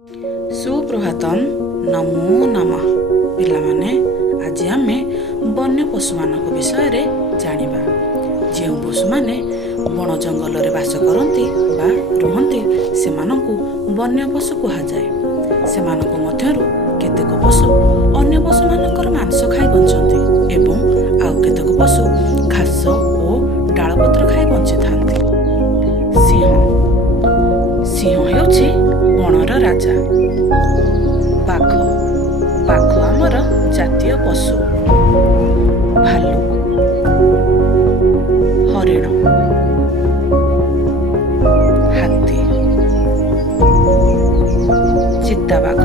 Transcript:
सुप्रभातम नमो नमः पिलामाने आज आमे वन्य पशु मानक विषय रे जानिबा। जे पशु माने बण जंगल रे वास करती बा रुहंती सेमानंकु वन्य पशु कहा जाए। सेमानक मध्यरु केतेक पशु अन्य पशु मानकर मांस खाई बंचती एवं आउ केतेक पशु घास ओ डालपत्र खाई बंची थांती। सिंह सिंह हेउछि वणर राजा। बाघ बाघ आमर जातीय पशु। भालू हरिण हाथी चिताबाघ